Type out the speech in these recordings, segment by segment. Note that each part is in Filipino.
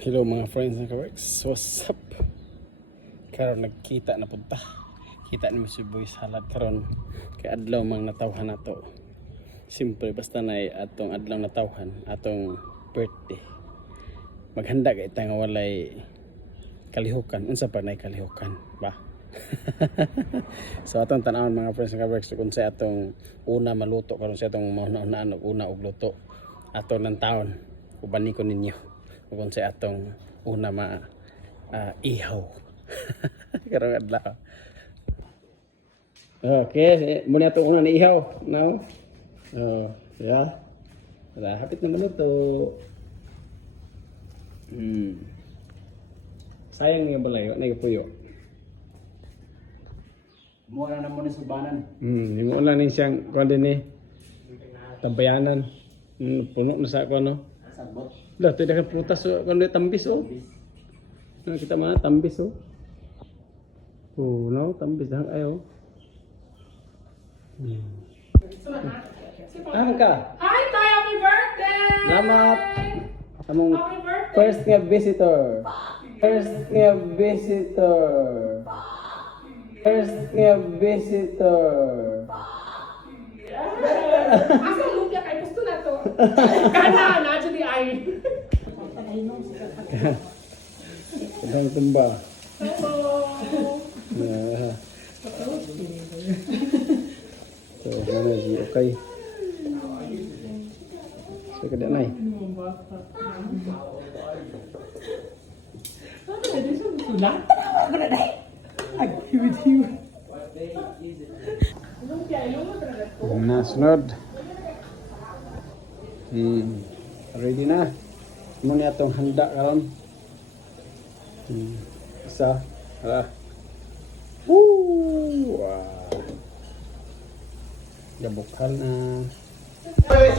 Hello mga friends and ka-works, what's up? Karon nagkita na punta. Kita ni Mr. Boy Salad karon kay adlaw mang natawhan nato. Simple basta na atong adlaw natawhan, atong birthday. Maghanda kay ta nga walay kalihukan. Unsa pa nay kalihukan, ba? So atong tan-awon mga friends and ka-works kung sa atong una maluto karon sa atong mauna-unaan una og luto atong ng taon. Ubani ko ninyo kung sa atong una ihaw. Karong adlaw. Okay, muna atong una na ihaw. Now. Yeah. Wala, hapit na maluto. Sayang nga balay, na puyo. Muna na muna subanan. Imo lang ning siyang kuan din ni. Tambayanan. Puno na sa ako no. Sagbot. Lah, tidak prutas kuan tambis oh. Kita mana tambis oh. No, tambis dah ayo. Angka. Hi, Tay! Happy birthday! Selamat. Among Happy birthday! first nga visitor. First nga visitor. First nga visitor. Asa lumpia kay gusto na to? Kana na di ay. Kadang tumba. Hello. So, mana ji okay. So kada nai. Nah, sunod. Ready na. Muna atong handa karon. Isa. Hala. Woo! Wow. Gabukal na. Wait,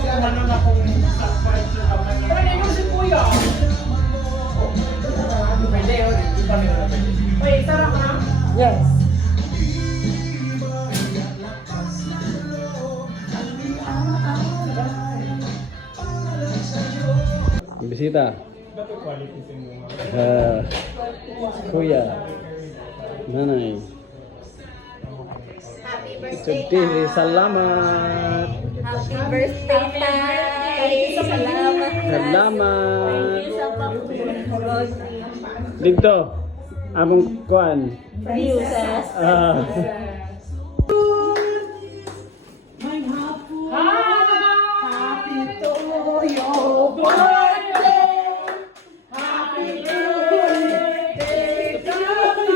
sarap na? Yes. Bisita. Kuya. Nanay. Happy birthday, Today, salamat. Happy birthday, Tay! Salamat, Tay! Salamat. Thank you sa pag-rosary. Dito, among kuan. Princess. Happy to you. Happy birthday to you. Happy birthday, Tatay.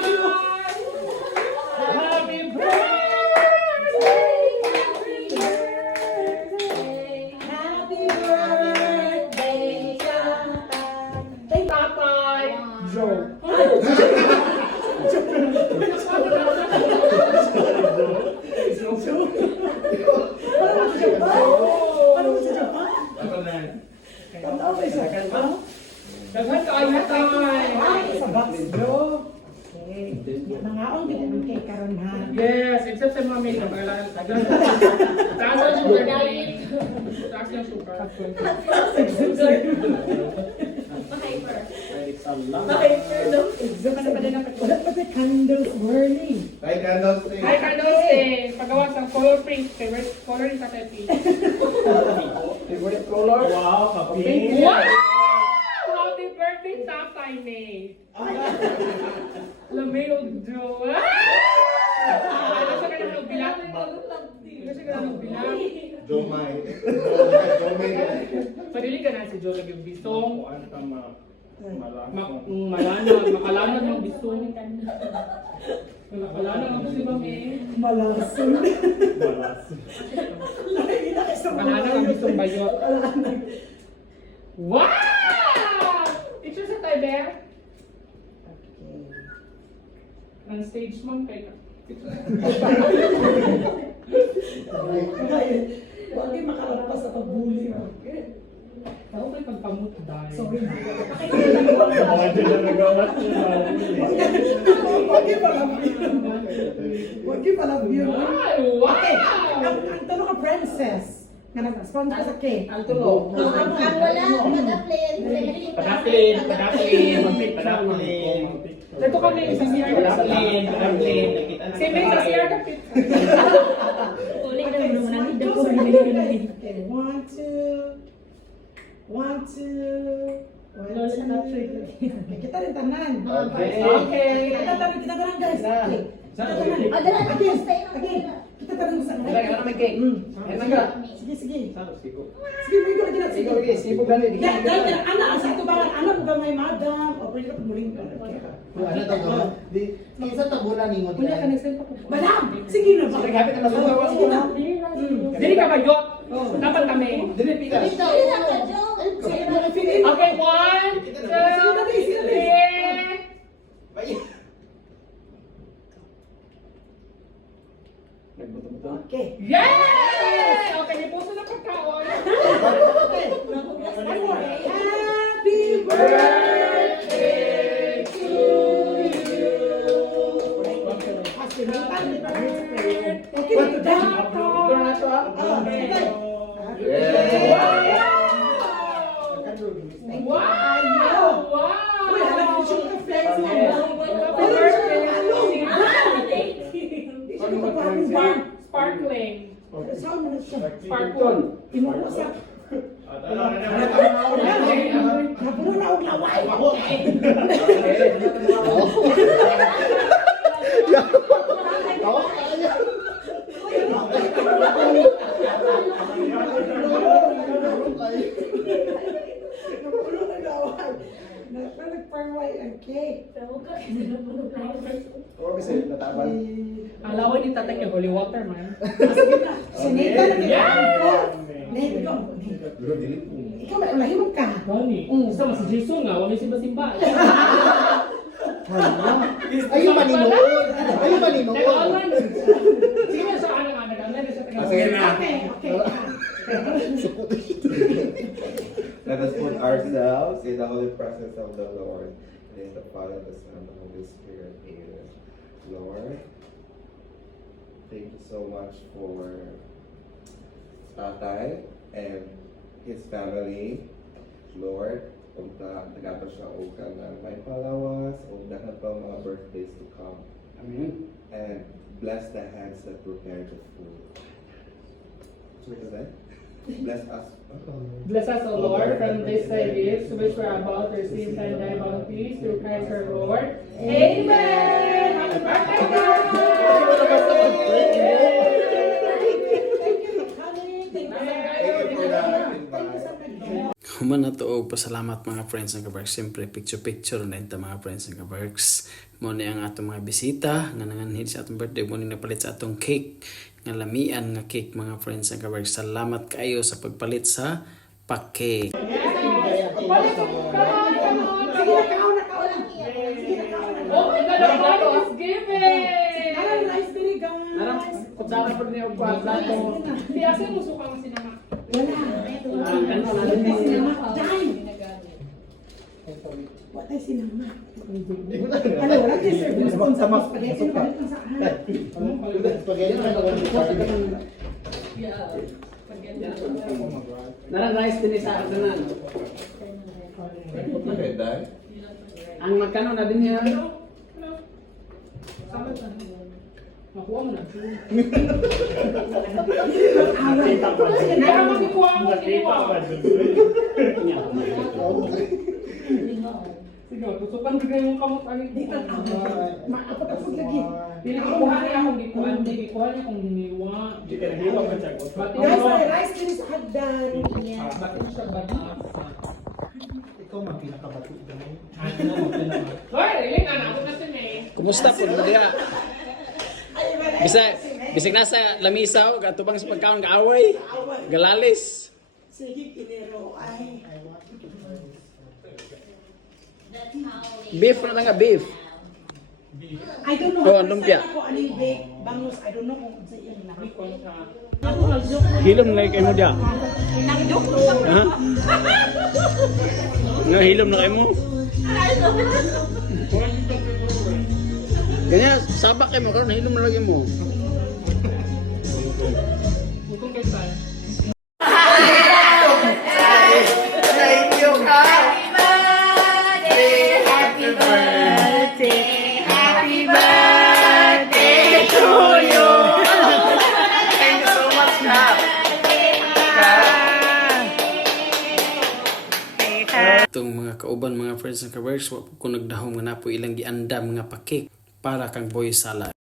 Daghan kaayo tay. Sa box, bro. Okay. Nangaon din ang cake karon ha. Yes, except sa mga may nagkailangan tagal. Taas ang sugar diet. Taas ang sugar. Wala pa sa candles burning. Hi, candlestick. Hi, Candlestick! Paggawa ng color print. Favorite color ni Tatay P. Favorite color? Wow, Pink. Wow! Happy birthday, Tatay May! Lamay o Joe. Ano siya ka na nagbilang? Ano siya ka na nagbilang? Jomay. Jomay. Padili ka na si Joe lagi yung bisong. Makalanag ng bisong. Makalanag ang si Mami. Malason. Makalanag ang bisong bayot. Wow! Picture sa tayo, Bear. On stage mom kay Huwag kayo makalapas sa pagbuli. Tao kay pagpamut dahil. Sorry. Mga dyan na nagawa siya. Huwag kayo palabir. Huwag kayo palabir. Wow! Okay. Ang tanong ka, princess. Nga nag-sponsor sa cake. Ang tulog. Ang wala, mag-apply. Padaplin. Dito kami sa CR Padaplin. Si May sa CR kapit. Ulit na naman ang hindi ko rin. Okay, 1, 2. 1, 2. Lola na capture. Okay, kita rin tanan. Okay. Kita tanan guys. Okay. Kita tanan. Adala na Again. stay na. Again. Kita tanan sa Wala ka na may cake. Sige, sige. Sige, may ko na sige. Dahil anak, ang sa ito ba, anak mo gamay madam, o pwede ka pumuling pa. Ano to ko? Di kinsa tabunan ningon. Punya ka next time pa po. Madam, sige na ba? Sige, hapit na masasawa. Sige na. Dili ka ba yot? Dapat kami. Dili pika. Okay, 1, 2, 3. Okay. Yay! Okay, ipuso na pagkaon. Okay. One more. Happy birthday to you. Happy birthday. Okay, Wow! Uy, alam ko siya ka friends mo. Happy birthday! Sparkling. Saan mo na siya? Sparkling. Inuwa sa... Napuno na ako laway. Napuno na laway. Nagparway ang cake. Alawan ni tatay kay holy water man. Sinita na Yeah! ikaw. Ikaw malahimog ka. Gani. Isa mas si Jesus nga, wala simba-simba. Ayaw maninood. Ayaw maninood. Nag-online. Sige na sa ano nga, nag-online sa taga. Sige na. Okay, okay. Let us put ourselves in the holy presence of the Lord. And in the Father, the Son, and the Holy Spirit. Amen. Lord, thank you so much for Tatay and his family. Lord, kung tagato siya o ka ng may palawas o dapat pa mga birthdays to come. Amen. And bless the hands that prepared the food. What is that? Bless us. Bless us, O Lord, from this gifts which we are about to receive and thy bounties through Christ our Lord. Amen! Happy birthday, God! Human na to og pasalamat mga friends ng Kabarks. Siyempre picture na ito mga friends ng Kabarks. Muna ang atong mga bisita nga nanganhid sa atong birthday. Muna napalit sa atong cake. Nga lamian nga cake mga friends ng Kabarks. Salamat kayo sa pagpalit sa pa-cake. Sige na, kaon na. Oh my God, the God is giving! Alam, nice very guys. Narang, kutsara pa rin yung plato. Di asin mo sukang sinama. Wala. Sinama. Dahil. What ay sinama? Ano, wala kayo sir. Responsible. Spaghetti na balik na saan. Nara-rice din sa atanan. Okay, Dad. Ang magkano na din niya? Makuha mo na. Away. Kaya makikuha mo, kiniwa. Sige, tutukan ko yung kamot. Di ang away. Maapot-apot lagi. Pili kikuha niya akong gikuhan. Hindi kikuha niya akong hiniwa. Hindi ka nahiwa ka siya. Guys, may rice din sa hagdan. Bakit siya batas? Ikaw man pinakabato damo. Hoy, iling anak ko na si May. Kumusta po diha? Bisag nasa lamisaw gatubang sa pagkaon kaaway. Galalis. Sige, kinero. Ay. Beef na nga beef. I don't know. Oh, ang lumpia. Ako aning bake bangus. I don't know kung sa iyo na. Hilom na kayo mo diya. Ha? Nga hilom na kayo mo? Ganyan, sabak kayo mo karon hilom na lagi mo. Bukong kayo sa'yo. Thank you, Kai. atong mga kauban mga friends and ka-works, wa po ko nagdahom nga napo ilang giandam mga pakik para kang boy salad.